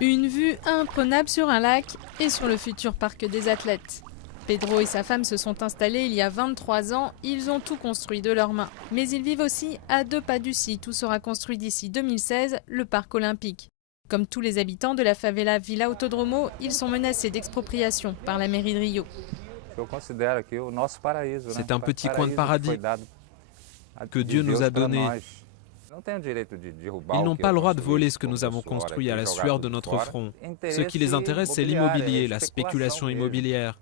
Une vue imprenable sur un lac et sur le futur parc des athlètes. Pedro et sa femme se sont installés il y a 23 ans, ils ont tout construit de leurs mains. Mais ils vivent aussi à 2 pas du site où sera construit d'ici 2016 le parc olympique. Comme tous les habitants de la favela Villa Autodromo, ils sont menacés d'expropriation par la mairie de Rio. C'est un petit coin de paradis que Dieu nous a donné. Ils n'ont pas le droit de voler ce que nous avons construit à la sueur de notre front. Ce qui les intéresse, c'est l'immobilier, la spéculation immobilière.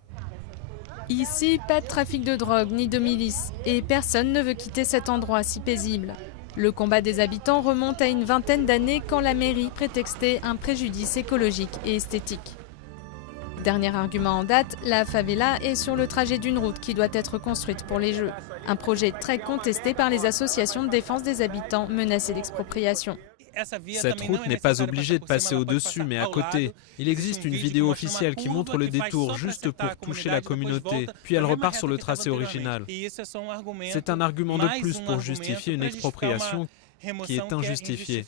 Ici, pas de trafic de drogue ni de milices, et personne ne veut quitter cet endroit si paisible. Le combat des habitants remonte à une vingtaine d'années quand la mairie prétextait un préjudice écologique et esthétique. Dernier argument en date, la favela est sur le trajet d'une route qui doit être construite pour les Jeux. Un projet très contesté par les associations de défense des habitants menacés d'expropriation. Cette route n'est pas obligée de passer au-dessus, mais à côté. Il existe une vidéo officielle qui montre le détour juste pour toucher la communauté, puis elle repart sur le tracé original. C'est un argument de plus pour justifier une expropriation qui est injustifiée.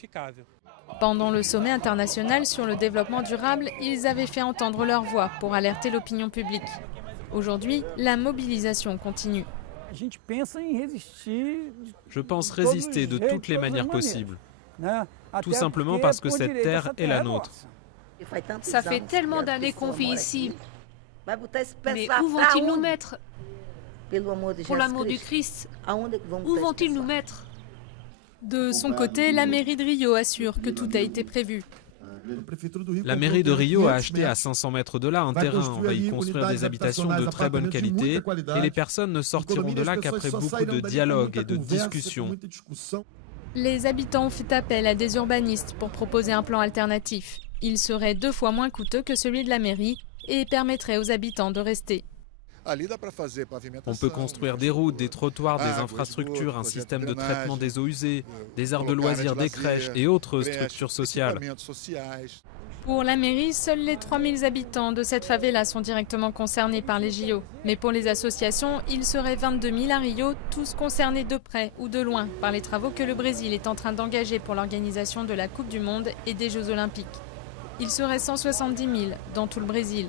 Pendant le sommet international sur le développement durable, ils avaient fait entendre leur voix pour alerter l'opinion publique. Aujourd'hui, la mobilisation continue. Je pense résister de toutes les manières possibles. Tout simplement parce que cette terre est la nôtre. Ça fait tellement d'années qu'on vit ici. Mais où vont-ils nous mettre? Pour l'amour du Christ, où vont-ils nous mettre? De son côté, la mairie de Rio assure que tout a été prévu. La mairie de Rio a acheté à 500 mètres de là un terrain. On va y construire des habitations de très bonne qualité et les personnes ne sortiront de là qu'après beaucoup de dialogue et de discussions. Les habitants ont fait appel à des urbanistes pour proposer un plan alternatif. Il serait 2 fois moins coûteux que celui de la mairie et permettrait aux habitants de rester. On peut construire des routes, des trottoirs, des infrastructures, un système de traitement des eaux usées, des aires de loisirs, des crèches et autres structures sociales. Pour la mairie, seuls les 3000 habitants de cette favela sont directement concernés par les JO. Mais pour les associations, ils seraient 22 000 à Rio, tous concernés de près ou de loin par les travaux que le Brésil est en train d'engager pour l'organisation de la Coupe du Monde et des Jeux Olympiques. Ils seraient 170 000 dans tout le Brésil.